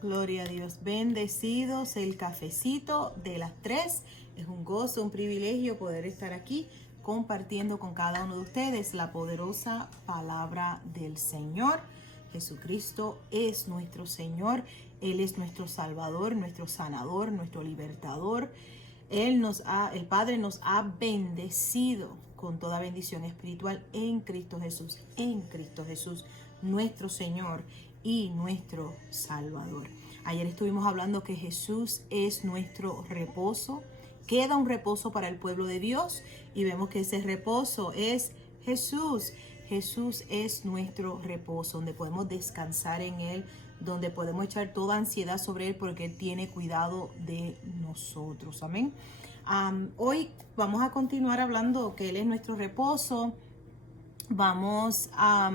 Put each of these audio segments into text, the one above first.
Gloria a Dios. Bendecidos el cafecito de las 3. Es un gozo, un privilegio poder estar aquí compartiendo con cada uno de ustedes la poderosa palabra del Señor. Jesucristo es nuestro Señor. Él es nuestro Salvador, nuestro sanador, nuestro libertador. El Padre nos ha bendecido con toda bendición espiritual en Cristo Jesús, nuestro Señor y nuestro Salvador. Ayer estuvimos hablando que Jesús es nuestro reposo. Queda un reposo para el pueblo de Dios y vemos que ese reposo es Jesús. Jesús es nuestro reposo, donde podemos descansar en Él, donde podemos echar toda ansiedad sobre Él porque Él tiene cuidado de nosotros. Amén. Hoy vamos a continuar hablando que Él es nuestro reposo. Vamos a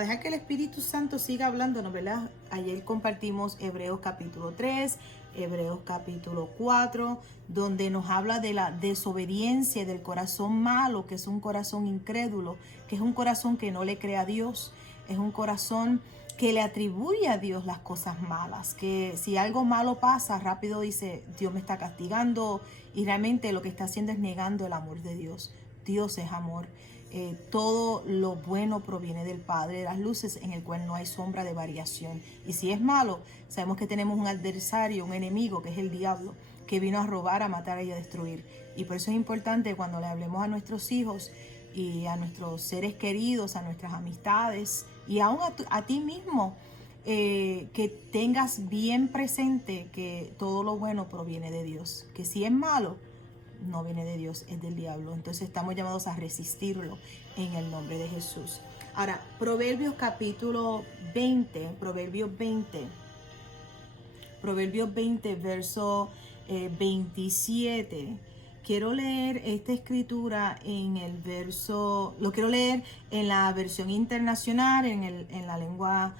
dejar que el Espíritu Santo siga hablándonos, ¿verdad? Ayer compartimos Hebreos capítulo 3, Hebreos capítulo 4, donde nos habla de la desobediencia del corazón malo, que es un corazón incrédulo, que es un corazón que no le cree a Dios, es un corazón que le atribuye a Dios las cosas malas, que si algo malo pasa, rápido dice, Dios me está castigando, y realmente lo que está haciendo es negando el amor de Dios. Dios es amor. Todo lo bueno proviene del Padre de las luces, en el cual no hay sombra de variación. Y si es malo, sabemos que tenemos un adversario, un enemigo, que es el diablo, que vino a robar, a matar y a destruir. Y por eso es importante cuando le hablemos a nuestros hijos y a nuestros seres queridos, a nuestras amistades y aún a ti mismo, que tengas bien presente que todo lo bueno proviene de Dios. Que si es malo, no viene de Dios, es del diablo. Entonces estamos llamados a resistirlo en el nombre de Jesús. Ahora, Proverbios capítulo 20, Proverbios 20, verso 27. Quiero leer esta escritura en el verso, lo quiero leer en la versión internacional, en la lengua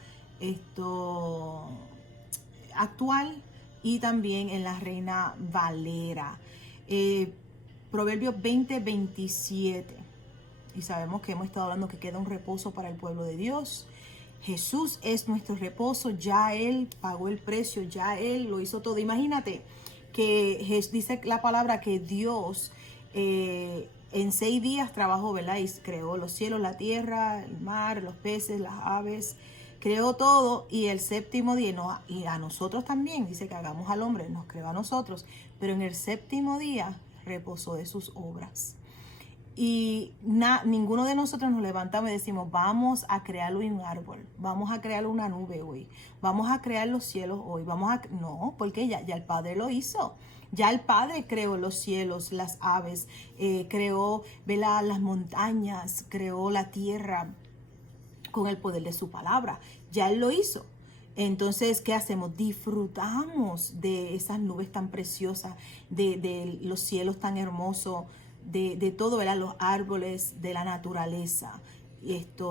actual, y también en la Reina Valera. Proverbios 20, 27. Y sabemos que hemos estado hablando que queda un reposo para el pueblo de Dios. Jesús es nuestro reposo, ya Él pagó el precio, ya Él lo hizo todo. Imagínate que dice la palabra que Dios en 6 días trabajó, ¿verdad? Y creó los cielos, la tierra, el mar, los peces, las aves, creó todo, y el séptimo día, y a nosotros también, dice que hagamos al hombre, nos creó a nosotros, pero en el séptimo día reposó de sus obras. Y ninguno de nosotros nos levantamos y decimos, vamos a crear hoy un árbol, vamos a crear una nube hoy, vamos a crear los cielos hoy, no, porque ya el Padre lo hizo. Ya el Padre creó los cielos, las aves, creó, ¿verdad?, las montañas, creó la tierra con el poder de su palabra. Ya Él lo hizo. Entonces, ¿qué hacemos? Disfrutamos de esas nubes tan preciosas, de los cielos tan hermosos, de todo, ¿verdad?, los árboles, de la naturaleza.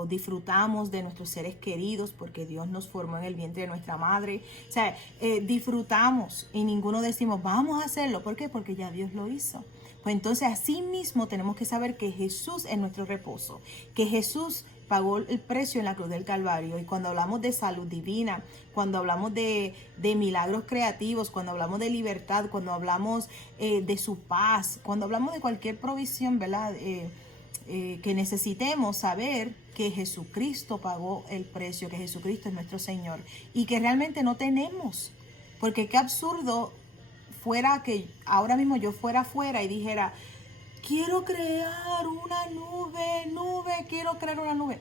Disfrutamos de nuestros seres queridos porque Dios nos formó en el vientre de nuestra madre. O sea, disfrutamos, y ninguno decimos, vamos a hacerlo. ¿Por qué? Porque ya Dios lo hizo. Pues entonces, así mismo tenemos que saber que Jesús es nuestro reposo, que Jesús pagó el precio en la cruz del Calvario. Y cuando hablamos de salud divina, cuando hablamos de milagros creativos, cuando hablamos de libertad, cuando hablamos de su paz, cuando hablamos de cualquier provisión, ¿verdad?, que necesitemos, saber que Jesucristo pagó el precio, que Jesucristo es nuestro Señor, y que realmente no tenemos. Porque qué absurdo fuera que ahora mismo yo fuera afuera y dijera, quiero crear una nube, quiero crear una nube.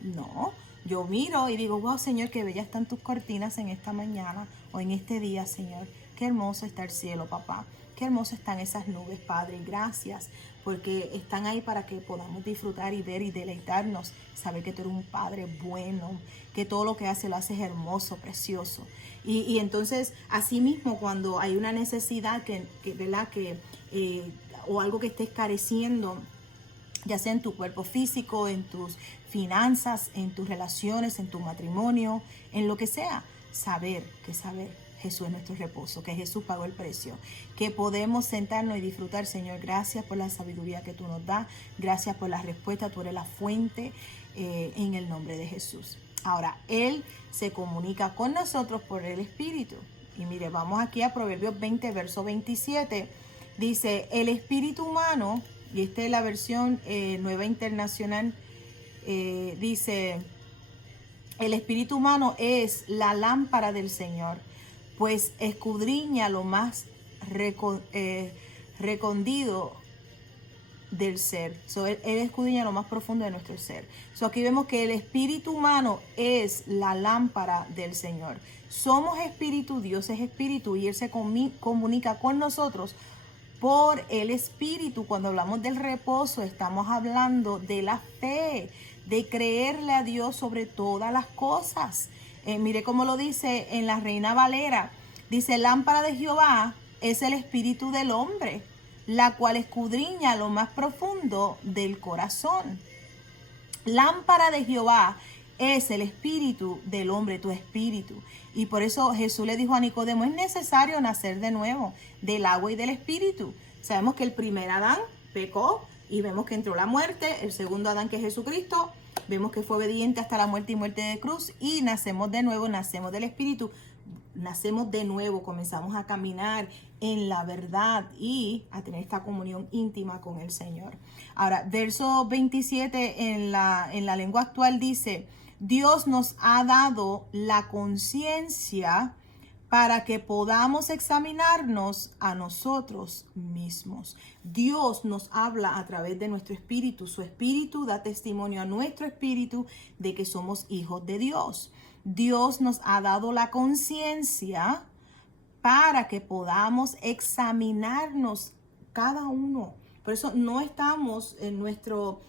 No, yo miro y digo, wow, Señor, qué bellas están tus cortinas en esta mañana o en este día, Señor. Qué hermoso está el cielo, papá. Qué hermoso están esas nubes, Padre. Gracias, porque están ahí para que podamos disfrutar y ver y deleitarnos. Saber que tú eres un Padre bueno, que todo lo que hace lo haces hermoso, precioso. Y entonces, así mismo, cuando hay una necesidad ¿verdad?, o algo que estés careciendo, ya sea en tu cuerpo físico, en tus finanzas, en tus relaciones, en tu matrimonio, en lo que sea, saber Jesús es nuestro reposo, que Jesús pagó el precio, que podemos sentarnos y disfrutar. Señor, gracias por la sabiduría que tú nos das, gracias por la respuesta, tú eres la fuente, en el nombre de Jesús. Ahora, Él se comunica con nosotros por el Espíritu. Y mire, vamos aquí a Proverbios 20, verso 27. Dice, el espíritu humano, y esta es la versión Nueva Internacional, dice, el espíritu humano es la lámpara del Señor, pues escudriña lo más recóndito del ser. Él escudriña lo más profundo de nuestro ser. Aquí vemos que el espíritu humano es la lámpara del Señor. Somos espíritu, Dios es espíritu y Él se comunica con nosotros por el espíritu. Cuando hablamos del reposo, estamos hablando de la fe, de creerle a Dios sobre todas las cosas. Mire cómo lo dice en la Reina Valera. Dice, lámpara de Jehová es el espíritu del hombre, la cual escudriña lo más profundo del corazón. Lámpara de Jehová es el espíritu del hombre, tu espíritu. Y por eso Jesús le dijo a Nicodemo, es necesario nacer de nuevo del agua y del espíritu. Sabemos que el primer Adán pecó y vemos que entró la muerte. El segundo Adán, que es Jesucristo, vemos que fue obediente hasta la muerte y muerte de cruz. Y nacemos de nuevo, nacemos del espíritu. Nacemos de nuevo, comenzamos a caminar en la verdad y a tener esta comunión íntima con el Señor. Ahora, verso 27 en la lengua actual dice, Dios nos ha dado la conciencia para que podamos examinarnos a nosotros mismos. Dios nos habla a través de nuestro espíritu. Su espíritu da testimonio a nuestro espíritu de que somos hijos de Dios. Dios nos ha dado la conciencia para que podamos examinarnos cada uno. Por eso no estamos en nuestro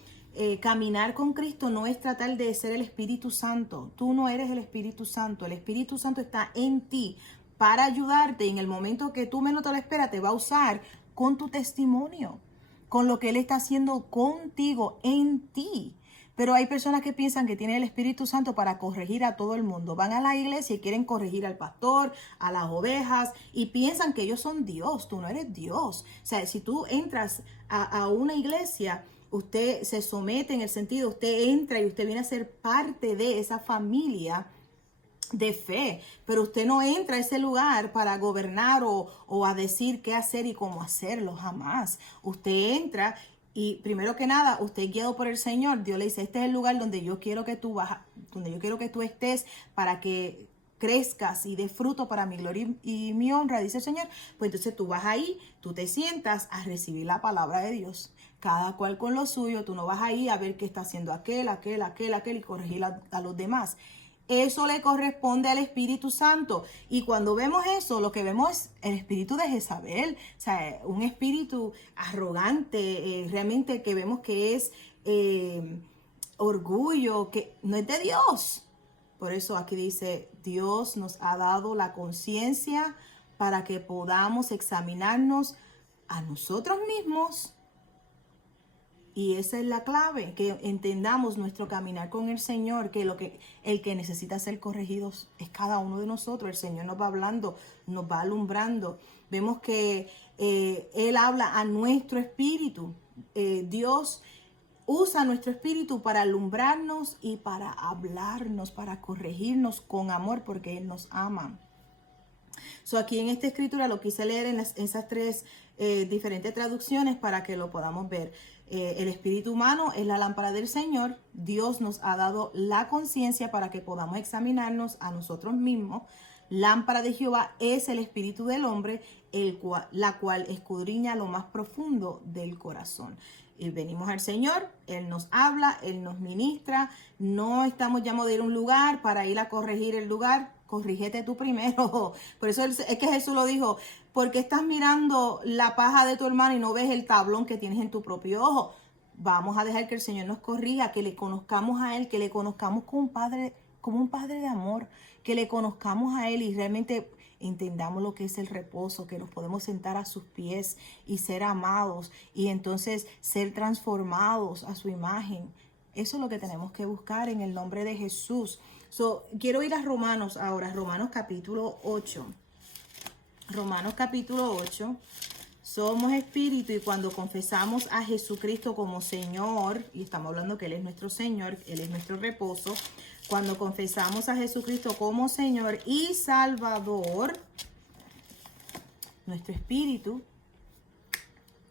caminar con Cristo, no es tratar de ser el Espíritu Santo. Tú no eres el Espíritu Santo. El Espíritu Santo está en ti para ayudarte. Y en el momento que tú menos te lo esperas, te va a usar con tu testimonio, con lo que Él está haciendo contigo, en ti. Pero hay personas que piensan que tienen el Espíritu Santo para corregir a todo el mundo. Van a la iglesia y quieren corregir al pastor, a las ovejas, y piensan que ellos son Dios. Tú no eres Dios. O sea, si tú entras a una iglesia, usted se somete en el sentido, usted entra y usted viene a ser parte de esa familia de fe, pero usted no entra a ese lugar para gobernar o a decir qué hacer y cómo hacerlo, jamás. Usted entra y primero que nada, usted es guiado por el Señor. Dios le dice, este es el lugar donde yo quiero que tú donde yo quiero que tú estés para que crezcas y dé fruto para mi gloria y mi honra, dice el Señor. Pues entonces tú vas ahí, tú te sientas a recibir la palabra de Dios. Cada cual con lo suyo, tú no vas ahí a ver qué está haciendo aquel y corregir a los demás. Eso le corresponde al Espíritu Santo. Y cuando vemos eso, lo que vemos es el espíritu de Jezabel. O sea, un espíritu arrogante, realmente que vemos que es orgullo, que no es de Dios. Por eso aquí dice, Dios nos ha dado la conciencia para que podamos examinarnos a nosotros mismos. Y esa es la clave, que entendamos nuestro caminar con el Señor, que el que necesita ser corregido es cada uno de nosotros. El Señor nos va hablando, nos va alumbrando. Vemos que Él habla a nuestro espíritu. Dios usa nuestro espíritu para alumbrarnos y para hablarnos, para corregirnos con amor, porque Él nos ama. Aquí en esta escritura lo quise leer en esas tres diferentes traducciones para que lo podamos ver. El espíritu humano es la lámpara del Señor. Dios nos ha dado la conciencia para que podamos examinarnos a nosotros mismos. Lámpara de Jehová es el espíritu del hombre, la cual escudriña lo más profundo del corazón. Y venimos al Señor, Él nos habla, Él nos ministra. No estamos llamados de ir a un lugar para ir a corregir el lugar. Corrígete tú primero. Por eso es que Jesús lo dijo, porque estás mirando la paja de tu hermano y no ves el tablón que tienes en tu propio ojo. Vamos a dejar que el Señor nos corrija, que le conozcamos a Él, que le conozcamos como un padre de amor, que le conozcamos a Él y realmente entendamos lo que es el reposo, que nos podemos sentar a sus pies y ser amados y entonces ser transformados a su imagen. Eso es lo que tenemos que buscar en el nombre de Jesús. Quiero ir a Romanos ahora, Romanos capítulo 8. Romanos capítulo 8. Somos espíritu y cuando confesamos a Jesucristo como Señor, y estamos hablando que Él es nuestro Señor, Él es nuestro reposo, cuando confesamos a Jesucristo como Señor y Salvador, nuestro espíritu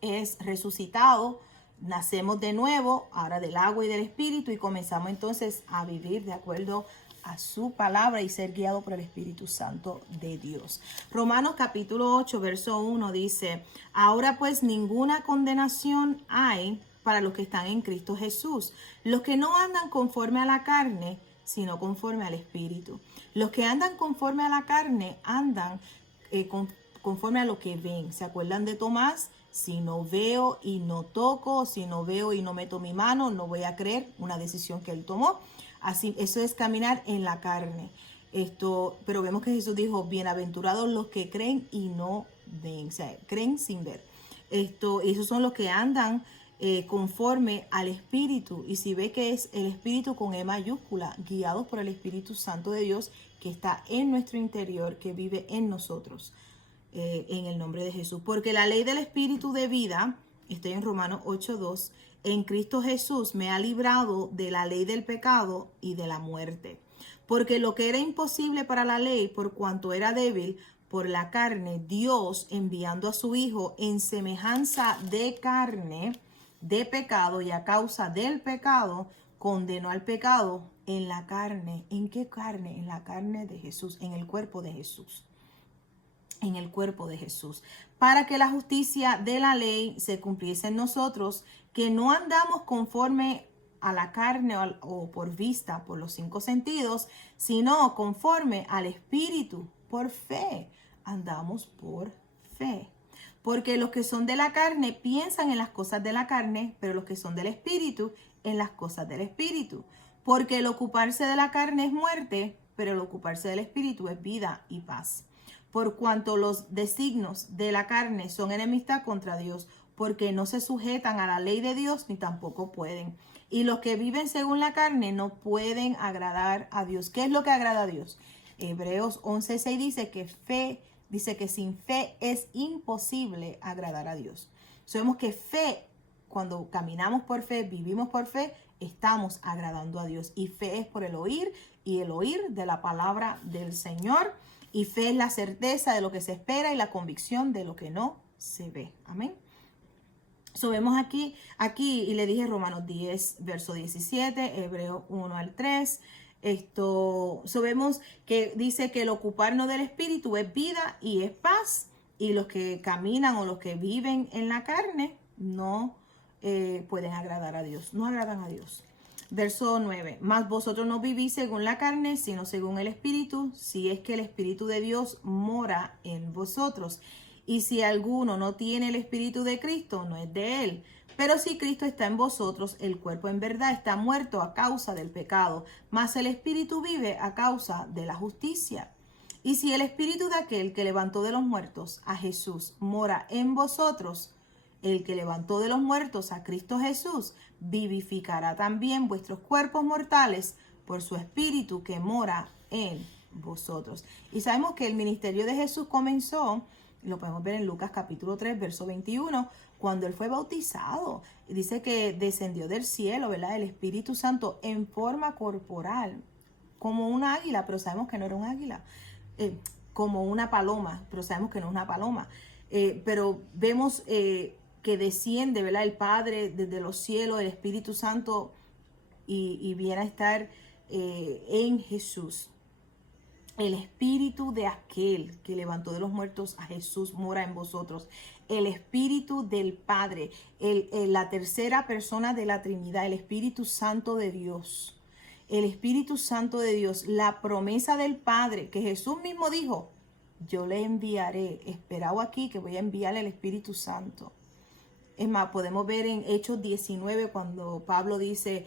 es resucitado, nacemos de nuevo, ahora del agua y del espíritu, y comenzamos entonces a vivir de acuerdo a su palabra y ser guiado por el Espíritu Santo de Dios. Romanos capítulo 8, verso 1 dice, ahora pues ninguna condenación hay para los que están en Cristo Jesús, los que no andan conforme a la carne, sino conforme al Espíritu. Los que andan conforme a la carne andan conforme a lo que ven. ¿Se acuerdan de Tomás? Si no veo y no toco, si no veo y no meto mi mano, no voy a creer, una decisión que él tomó. Así, eso es caminar en la carne. Pero vemos que Jesús dijo, bienaventurados los que creen y no ven, o sea, creen sin ver. Esos son los que andan conforme al Espíritu. Y si ve que es el Espíritu con E mayúscula, guiados por el Espíritu Santo de Dios que está en nuestro interior, que vive en nosotros, en el nombre de Jesús. Porque la ley del Espíritu de vida, estoy en Romanos 8:2, en Cristo Jesús me ha librado de la ley del pecado y de la muerte. Porque lo que era imposible para la ley, por cuanto era débil por la carne, Dios, enviando a su Hijo en semejanza de carne, de pecado, y a causa del pecado, condenó al pecado en la carne. ¿En qué carne? En la carne de Jesús, en el cuerpo de Jesús. En el cuerpo de Jesús, para que la justicia de la ley se cumpliese en nosotros, que no andamos conforme a la carne o por vista, por los 5 sentidos, sino conforme al Espíritu, por fe. Andamos por fe. Porque los que son de la carne piensan en las cosas de la carne, pero los que son del Espíritu, en las cosas del Espíritu. Porque el ocuparse de la carne es muerte, pero el ocuparse del Espíritu es vida y paz. Por cuanto los designios de la carne son enemistad contra Dios, porque no se sujetan a la ley de Dios ni tampoco pueden. Y los que viven según la carne no pueden agradar a Dios. ¿Qué es lo que agrada a Dios? Hebreos 11:6 dice que sin fe es imposible agradar a Dios. Sabemos que fe, cuando caminamos por fe, vivimos por fe, estamos agradando a Dios. Y fe es por el oír, y el oír de la palabra del Señor. Y fe es la certeza de lo que se espera y la convicción de lo que no se ve. Amén. Vemos aquí, y le dije Romanos 10, verso 17, Hebreos 1 al 3. Vemos que dice que el ocuparnos del Espíritu es vida y es paz. Y los que caminan o los que viven en la carne no pueden agradar a Dios, no agradan a Dios. Verso 9, mas vosotros no vivís según la carne, sino según el Espíritu, si es que el Espíritu de Dios mora en vosotros. Y si alguno no tiene el Espíritu de Cristo, no es de él. Pero si Cristo está en vosotros, el cuerpo en verdad está muerto a causa del pecado, mas el Espíritu vive a causa de la justicia. Y si el Espíritu de aquel que levantó de los muertos a Jesús mora en vosotros, el que levantó de los muertos a Cristo Jesús, vivificará también vuestros cuerpos mortales por su Espíritu que mora en vosotros. Y sabemos que el ministerio de Jesús comenzó, lo podemos ver en Lucas capítulo 3, verso 21, cuando él fue bautizado. Y dice que descendió del cielo, ¿verdad? El Espíritu Santo en forma corporal, como un águila, pero sabemos que no era un águila, como una paloma, pero sabemos que no es una paloma. Pero vemos que desciende, ¿verdad? El Padre desde los cielos, el Espíritu Santo, y viene a estar en Jesús. El Espíritu de aquel que levantó de los muertos a Jesús mora en vosotros. El Espíritu del Padre, la tercera persona de la Trinidad, el Espíritu Santo de Dios. El Espíritu Santo de Dios, la promesa del Padre, que Jesús mismo dijo, yo le enviaré, esperado aquí que voy a enviarle el Espíritu Santo. Es más, podemos ver en Hechos 19 cuando Pablo dice,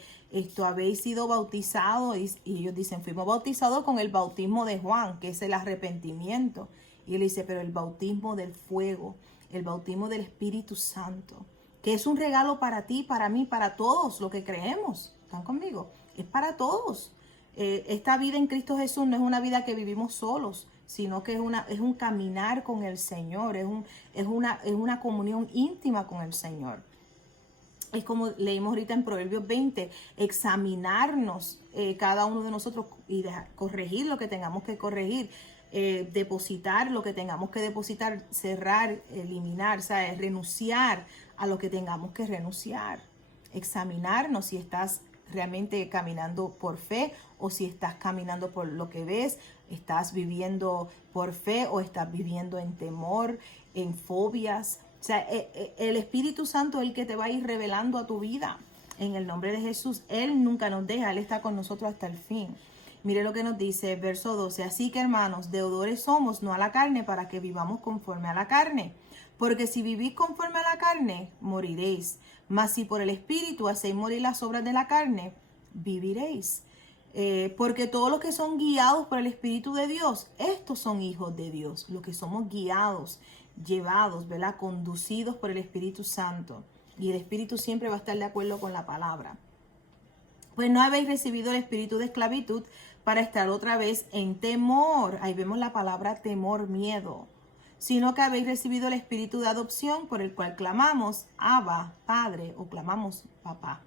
habéis sido bautizados, y ellos dicen, fuimos bautizados con el bautismo de Juan, que es el arrepentimiento. Y él dice, pero el bautismo del fuego, el bautismo del Espíritu Santo, que es un regalo para ti, para mí, para todos los que creemos. ¿Están conmigo? Es para todos. Esta vida en Cristo Jesús no es una vida que vivimos solos, sino que es un caminar con el Señor, es una comunión íntima con el Señor. Es como leímos ahorita en Proverbios 20, examinarnos cada uno de nosotros y corregir lo que tengamos que corregir, depositar lo que tengamos que depositar, cerrar, eliminar, ¿sabes? Renunciar a lo que tengamos que renunciar. Examinarnos si estás realmente caminando por fe o si estás caminando por lo que ves, estás viviendo por fe o estás viviendo en temor, en fobias. O sea, el Espíritu Santo es el que te va a ir revelando a tu vida. En el nombre de Jesús, Él nunca nos deja, Él está con nosotros hasta el fin. Mire lo que nos dice verso 12. Así que, hermanos, deudores somos, no a la carne, para que vivamos conforme a la carne. Porque si vivís conforme a la carne, moriréis. Mas si por el Espíritu hacéis morir las obras de la carne, viviréis. Porque todos los que son guiados por el Espíritu de Dios, estos son hijos de Dios. Los que somos guiados, llevados, ¿verdad? Conducidos por el Espíritu Santo. Y el Espíritu siempre va a estar de acuerdo con la palabra. Pues no habéis recibido el espíritu de esclavitud para estar otra vez en temor. Ahí vemos la palabra temor, miedo. Sino que habéis recibido el espíritu de adopción por el cual clamamos, Abba, Padre, o clamamos, Papá.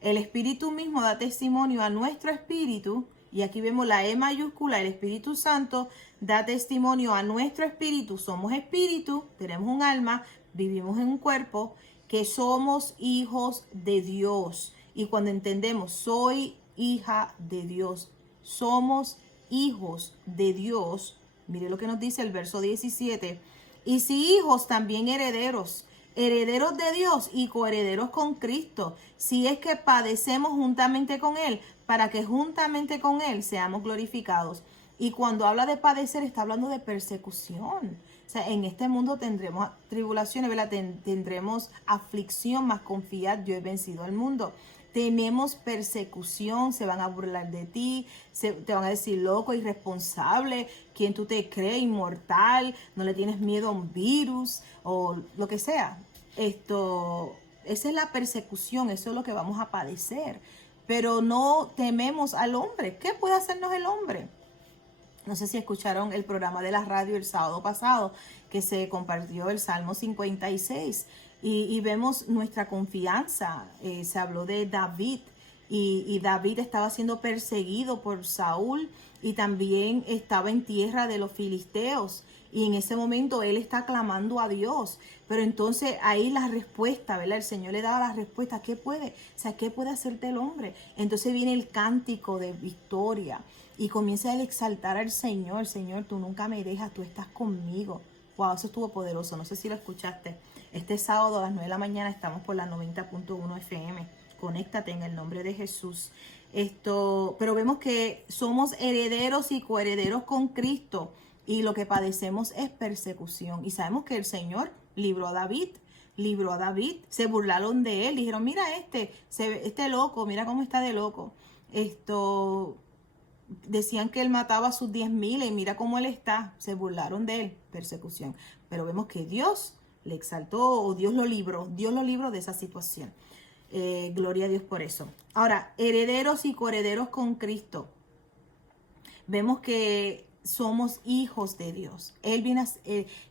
El Espíritu mismo da testimonio a nuestro espíritu, y aquí vemos la E mayúscula, el Espíritu Santo da testimonio a nuestro espíritu. Somos espíritu, tenemos un alma, vivimos en un cuerpo, que somos hijos de Dios. Y cuando entendemos, soy hija de Dios, somos hijos de Dios. Mire lo que nos dice el verso 17. Y si hijos, también herederos, herederos de Dios y coherederos con Cristo, si es que padecemos juntamente con Él, para que juntamente con Él seamos glorificados. Y cuando habla de padecer, está hablando de persecución. O sea, en este mundo tendremos tribulaciones, ¿verdad? Tendremos aflicción, mas confiad, yo he vencido al mundo. Tenemos persecución, se van a burlar de ti, te van a decir loco, irresponsable, quién tú te crees, inmortal, no le tienes miedo a un virus o lo que sea. Esa es la persecución, eso es lo que vamos a padecer. Pero no tememos al hombre. ¿Qué puede hacernos el hombre? No sé si escucharon el programa de la radio el sábado pasado, que se compartió el Salmo 56. Y vemos nuestra confianza. Se habló de David. Y David estaba siendo perseguido por Saúl. Y también estaba en tierra de los filisteos. Y en ese momento él está clamando a Dios. Pero entonces ahí la respuesta, ¿verdad? El Señor le daba la respuesta. ¿Qué puede? O sea, ¿qué puede hacerte el hombre? Entonces viene el cántico de victoria. Y comienza a exaltar al Señor. Señor, tú nunca me dejas, tú estás conmigo. Wow, eso estuvo poderoso. No sé si lo escuchaste. Este sábado a las 9 de la mañana estamos por la 90.1 FM. Conéctate en el nombre de Jesús. Pero vemos que somos herederos y coherederos con Cristo. Y lo que padecemos es persecución. Y sabemos que el Señor libró a David. Se burlaron de él. Dijeron, mira este loco, mira cómo está de loco. Decían que él mataba a sus 10,000 y mira cómo él está. Se burlaron de él, persecución. Pero vemos que Dios le exaltó o Dios lo libró de esa situación. Gloria a Dios por eso. Ahora, herederos y coherederos con Cristo. Vemos que somos hijos de Dios.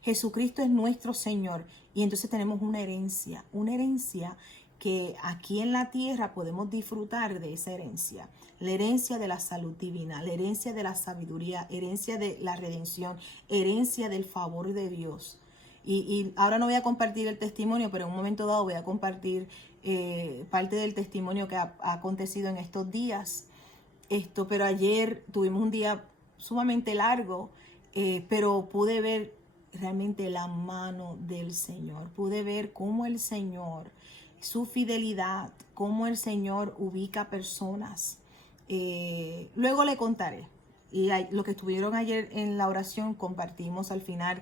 Jesucristo es nuestro Señor. Y entonces tenemos una herencia que aquí en la tierra podemos disfrutar de esa herencia. La herencia de la salud divina, la herencia de la sabiduría, herencia de la redención, herencia del favor de Dios. Y ahora no voy a compartir el testimonio, pero en un momento dado voy a compartir parte del testimonio que ha acontecido en estos días. Pero ayer tuvimos un día sumamente largo, pero pude ver realmente la mano del Señor. Pude ver cómo el Señor, su fidelidad, cómo el Señor ubica personas. Luego le contaré. Y lo que estuvieron ayer en la oración, compartimos al final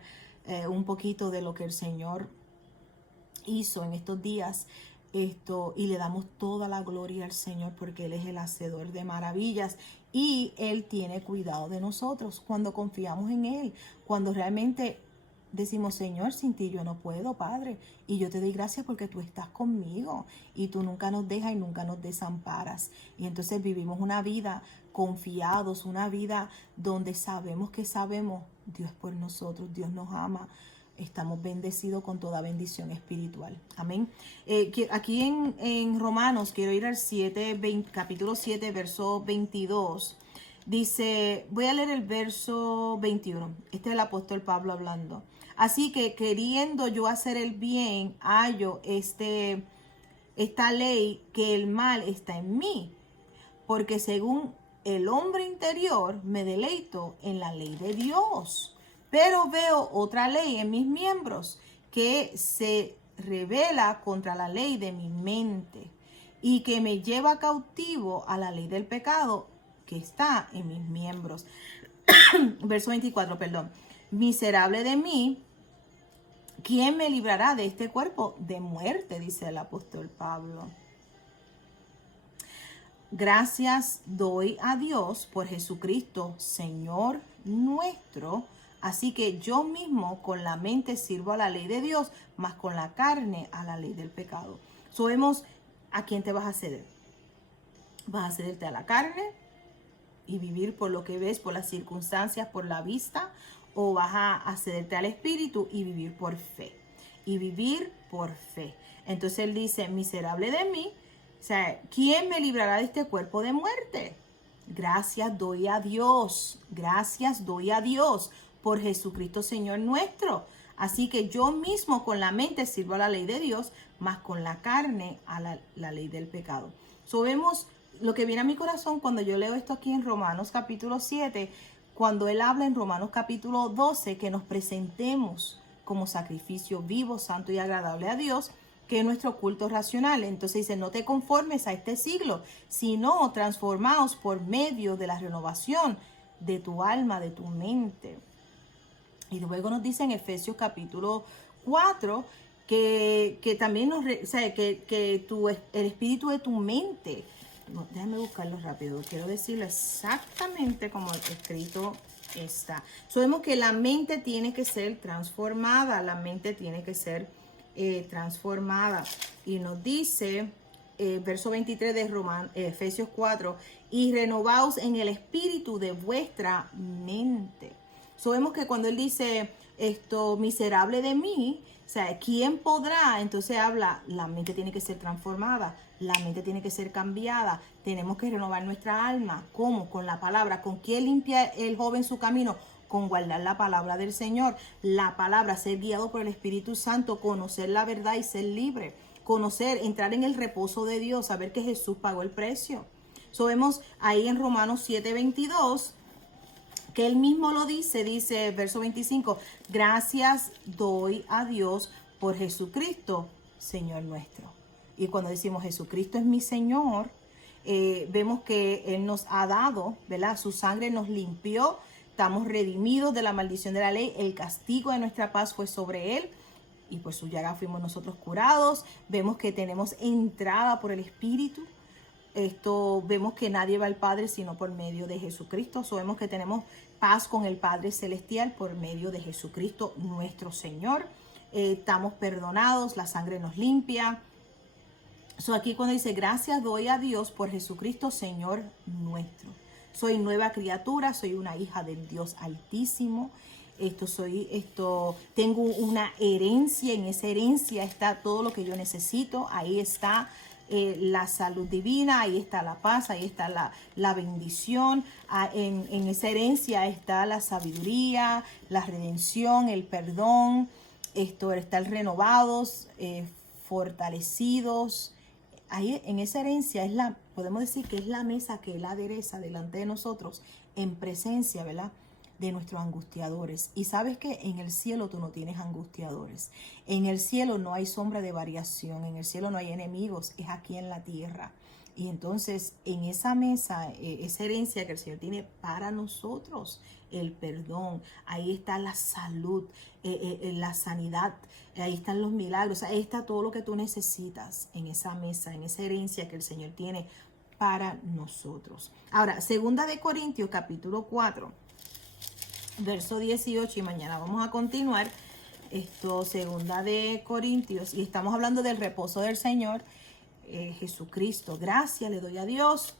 un poquito de lo que el Señor hizo en estos días. Y le damos toda la gloria al Señor porque Él es el hacedor de maravillas y Él tiene cuidado de nosotros cuando confiamos en Él, cuando realmente decimos, Señor, sin ti yo no puedo, Padre. Y yo te doy gracias porque tú estás conmigo y tú nunca nos dejas y nunca nos desamparas. Y entonces vivimos una vida confiados, una vida donde sabemos que sabemos, Dios es por nosotros, Dios nos ama. Estamos bendecidos con toda bendición espiritual. Amén. Aquí en Romanos, quiero ir al capítulo 7, verso 22. Dice, voy a leer el verso 21. Este es el apóstol Pablo hablando. Así que queriendo yo hacer el bien, hallo esta ley que el mal está en mí. Porque según el hombre interior me deleito en la ley de Dios. Pero veo otra ley en mis miembros que se rebela contra la ley de mi mente y que me lleva cautivo a la ley del pecado que está en mis miembros. Verso 24, perdón. Miserable de mí, ¿quién me librará de este cuerpo de muerte? Dice el apóstol Pablo. Gracias doy a Dios por Jesucristo, Señor nuestro. Así que yo mismo con la mente sirvo a la ley de Dios, mas con la carne a la ley del pecado. Sabemos a quién te vas a ceder. Vas a cederte a la carne y vivir por lo que ves, por las circunstancias, por la vista, o vas a cederte al Espíritu y vivir por fe. Y vivir por fe. Entonces él dice, miserable de mí, o sea, ¿quién me librará de este cuerpo de muerte? Gracias doy a Dios por Jesucristo Señor nuestro. Así que yo mismo con la mente sirvo a la ley de Dios, mas con la carne a la ley del pecado. Vemos lo que viene a mi corazón cuando yo leo esto aquí en Romanos capítulo 7, cuando él habla en Romanos capítulo 12 que nos presentemos como sacrificio vivo, santo y agradable a Dios, que es nuestro culto racional. Entonces dice, no te conformes a este siglo, sino transformaos por medio de la renovación de tu alma, de tu mente. Y luego nos dice en Efesios capítulo 4 que también nos, o sea, que el espíritu de tu mente, no, déjame buscarlo rápido, quiero decirlo exactamente como escrito está. Sabemos que la mente tiene que ser transformada, la mente tiene que ser transformada. Y nos dice, verso 23 de Efesios 4, y renovaos en el espíritu de vuestra mente. Sabemos que cuando él dice esto, miserable de mí, o sea, ¿quién podrá? Entonces habla, la mente tiene que ser transformada, la mente tiene que ser cambiada, tenemos que renovar nuestra alma. ¿Cómo? Con la palabra. ¿Con quién limpia el joven su camino? Con guardar la palabra del Señor. La palabra, ser guiado por el Espíritu Santo, conocer la verdad y ser libre. Conocer, entrar en el reposo de Dios, saber que Jesús pagó el precio. Vemos ahí en Romanos 7:22, que él mismo lo dice verso 25, gracias doy a Dios por Jesucristo, Señor nuestro. Y cuando decimos Jesucristo es mi Señor, vemos que Él nos ha dado, ¿verdad? Su sangre nos limpió, estamos redimidos de la maldición de la ley, el castigo de nuestra paz fue sobre Él, y por su llaga fuimos nosotros curados. Vemos que tenemos entrada por el Espíritu. Vemos que nadie va al Padre sino por medio de Jesucristo. Vemos que tenemos paz con el Padre Celestial por medio de Jesucristo nuestro Señor. Estamos perdonados, la sangre nos limpia. Aquí cuando dice gracias doy a Dios por Jesucristo Señor nuestro. Soy nueva criatura, soy una hija del Dios Altísimo. Tengo una herencia, en esa herencia está todo lo que yo necesito. Ahí está la salud divina, ahí está la paz, ahí está la bendición, en esa herencia está la sabiduría, la redención, el perdón, estar renovados, fortalecidos. Ahí en esa herencia podemos decir que es la mesa que Él adereza delante de nosotros en presencia, ¿verdad?, de nuestros angustiadores. Y sabes que en el cielo tú no tienes angustiadores. En el cielo no hay sombra de variación. En el cielo no hay enemigos. Es aquí en la tierra. Y entonces en esa mesa, esa herencia que el Señor tiene para nosotros, el perdón, ahí está la salud, la sanidad, ahí están los milagros, ahí está todo lo que tú necesitas en esa mesa, en esa herencia que el Señor tiene para nosotros. Ahora, 2 Corintios capítulo 4. Verso 18, y mañana vamos a continuar. Segunda de Corintios, y estamos hablando del reposo del Señor Jesucristo. Gracias le doy a Dios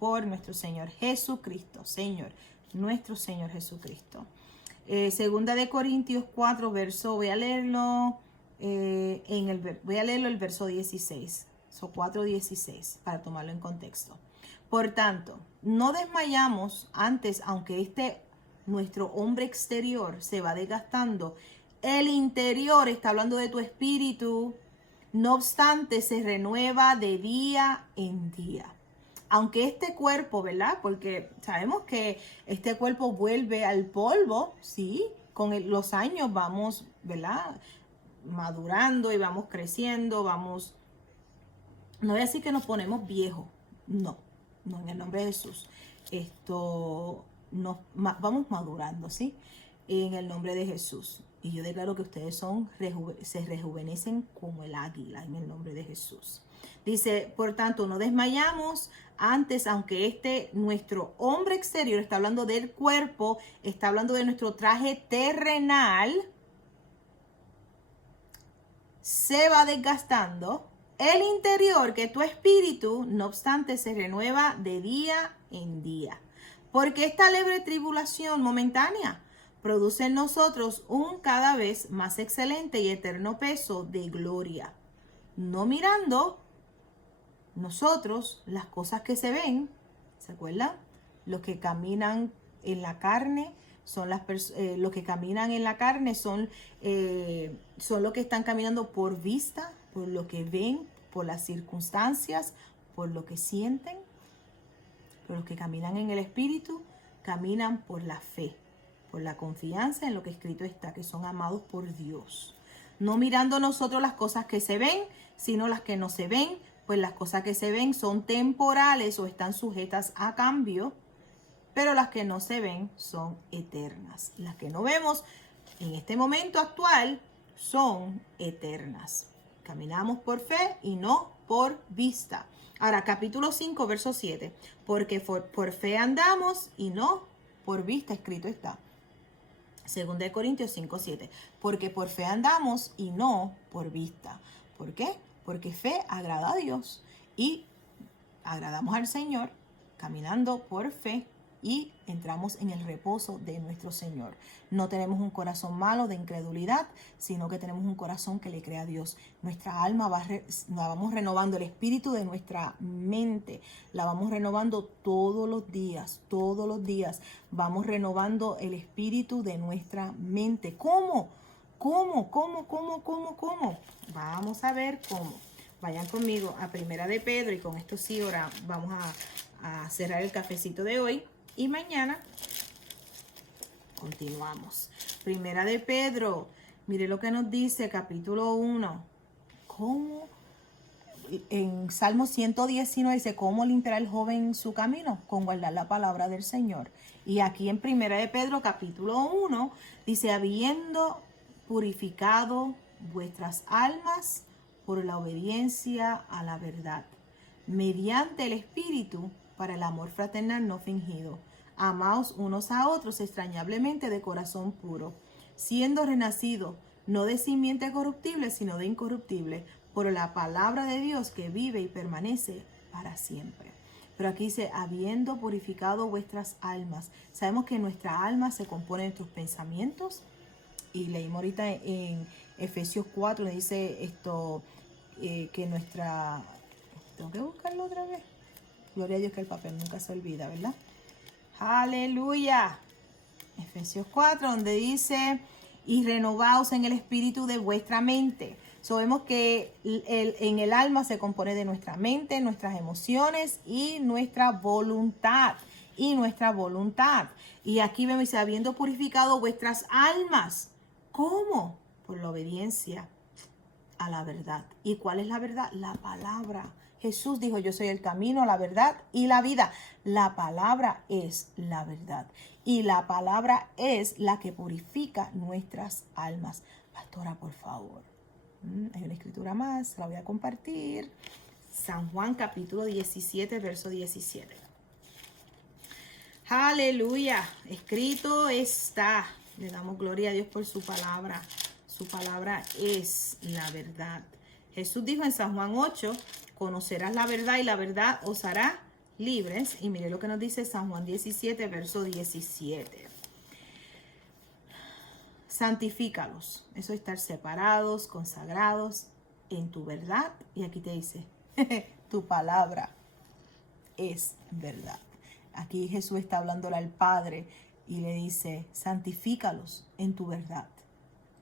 por nuestro Señor Jesucristo, Señor, nuestro Señor Jesucristo. Segunda de Corintios 4, voy a leerlo el verso 16, 4:16, para tomarlo en contexto. Por tanto, no desmayamos antes, aunque nuestro hombre exterior se va desgastando, el interior, está hablando de tu espíritu, no obstante, se renueva de día en día. Aunque este cuerpo, ¿verdad? Porque sabemos que este cuerpo vuelve al polvo, ¿sí? Con los años vamos, ¿verdad? Madurando y vamos creciendo, no voy a decir que nos ponemos viejos, no, en el nombre de Jesús. Vamos madurando, ¿sí? En el nombre de Jesús. Y yo declaro que ustedes se rejuvenecen como el águila en el nombre de Jesús. Dice, por tanto, no desmayamos antes, aunque nuestro hombre exterior, está hablando del cuerpo, está hablando de nuestro traje terrenal, se va desgastando. El interior, que tu espíritu, no obstante, se renueva de día en día. Porque esta leve tribulación momentánea produce en nosotros un cada vez más excelente y eterno peso de gloria. No mirando nosotros las cosas que se ven, ¿se acuerdan? Los que caminan en la carne son los que caminan en la carne son los que están caminando por vista, por lo que ven, por las circunstancias, por lo que sienten. Pero los que caminan en el espíritu caminan por la fe, por la confianza en lo que escrito está, que son amados por Dios. No mirando nosotros las cosas que se ven, sino las que no se ven, pues las cosas que se ven son temporales o están sujetas a cambio, pero las que no se ven son eternas. Las que no vemos en este momento actual son eternas. Caminamos por fe y no por vista. Ahora, capítulo 5, verso 7. Porque por fe andamos y no por vista, escrito está. Segunda de Corintios 5, 7. Porque por fe andamos y no por vista. ¿Por qué? Porque fe agrada a Dios y agradamos al Señor caminando por fe y entramos en el reposo de nuestro Señor. No tenemos un corazón malo de incredulidad, sino que tenemos un corazón que le cree a Dios. Nuestra alma la vamos renovando, el espíritu de nuestra mente la vamos renovando todos los días, vamos renovando el espíritu de nuestra mente. ¿Cómo? Vamos a ver cómo. Vayan conmigo a Primera de Pedro, y con esto sí, ahora vamos a cerrar el cafecito de hoy y mañana continuamos. Primera de Pedro, mire lo que nos dice, capítulo 1. ¿Cómo? En Salmo 119 dice, ¿cómo limpiará el joven su camino? Con guardar la palabra del Señor. Y aquí en Primera de Pedro, capítulo 1, dice, habiendo purificado vuestras almas por la obediencia a la verdad, mediante el Espíritu, para el amor fraternal no fingido. Amaos unos a otros extrañablemente de corazón puro, siendo renacido, no de simiente corruptible, sino de incorruptible, por la palabra de Dios que vive y permanece para siempre. Pero aquí dice, habiendo purificado vuestras almas. Sabemos que nuestra alma se compone de nuestros pensamientos, y leímos ahorita en Efesios 4, dice esto, que nuestra... Tengo que buscarlo otra vez. Gloria a Dios que el papel nunca se olvida, ¿verdad? ¡Aleluya! Efesios 4, donde dice, y renovaos en el espíritu de vuestra mente. Sabemos que en el alma se compone de nuestra mente, nuestras emociones y nuestra voluntad. Y aquí vemos, dice, habiendo purificado vuestras almas. ¿Cómo? Por la obediencia a la verdad. ¿Y cuál es la verdad? La palabra. Jesús dijo, yo soy el camino, la verdad y la vida. La palabra es la verdad. Y la palabra es la que purifica nuestras almas. Pastora, por favor. Hay una escritura más, la voy a compartir. San Juan capítulo 17, verso 17. Aleluya. Escrito está. Le damos gloria a Dios por su palabra. Su palabra es la verdad. Jesús dijo en San Juan 8, conocerás la verdad y la verdad os hará libres. Y mire lo que nos dice San Juan 17, verso 17. Santifícalos. Eso es estar separados, consagrados en tu verdad. Y aquí te dice, tu palabra es verdad. Aquí Jesús está hablándole al Padre y le dice, santifícalos en tu verdad.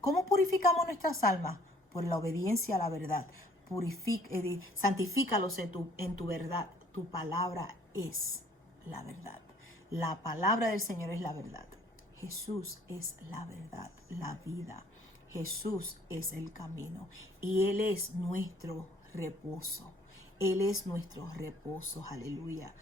¿Cómo purificamos nuestras almas? Por la obediencia a la verdad. Santifícalos en tu verdad. Tu palabra es la verdad. La palabra del Señor es la verdad. Jesús es la verdad, la vida. Jesús es el camino y Él es nuestro reposo. Él es nuestro reposo. Aleluya.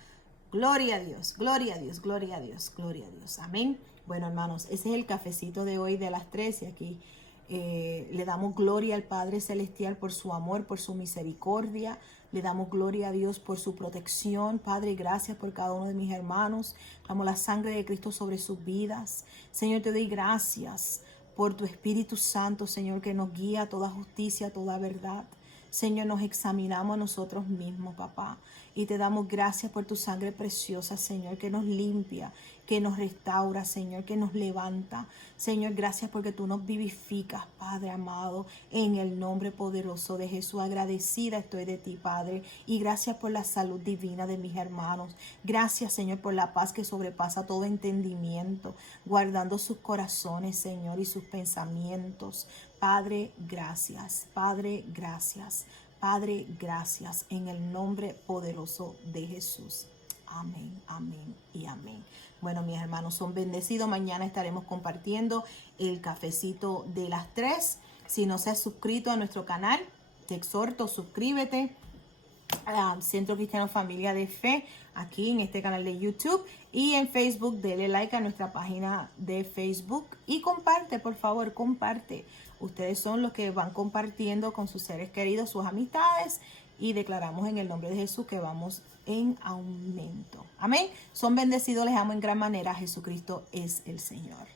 Gloria a Dios, gloria a Dios, gloria a Dios, gloria a Dios. Amén. Bueno, hermanos, ese es el cafecito de hoy de las 3 y aquí le damos gloria al Padre Celestial por su amor, por su misericordia. Le damos gloria a Dios por su protección. Padre, gracias por cada uno de mis hermanos. Damos la sangre de Cristo sobre sus vidas. Señor, te doy gracias por tu Espíritu Santo, Señor, que nos guía a toda justicia, a toda verdad. Señor, nos examinamos a nosotros mismos, papá. Y te damos gracias por tu sangre preciosa, Señor, que nos limpia, que nos restaura, Señor, que nos levanta. Señor, gracias porque tú nos vivificas, Padre amado, en el nombre poderoso de Jesús. Agradecida estoy de ti, Padre, y gracias por la salud divina de mis hermanos. Gracias, Señor, por la paz que sobrepasa todo entendimiento, guardando sus corazones, Señor, y sus pensamientos. Padre, gracias. Padre, gracias. Padre, gracias en el nombre poderoso de Jesús. Amén, amén y amén. Bueno, mis hermanos, son bendecidos. Mañana estaremos compartiendo el cafecito de las 3. Si no se has suscrito a nuestro canal, te exhorto, suscríbete a Centro Cristiano Familia de Fe, aquí en este canal de YouTube, y en Facebook, dele like a nuestra página de Facebook y comparte, por favor, comparte. Ustedes son los que van compartiendo con sus seres queridos, sus amistades, y declaramos en el nombre de Jesús que vamos en aumento. Amén. Son bendecidos, les amo en gran manera. Jesucristo es el Señor.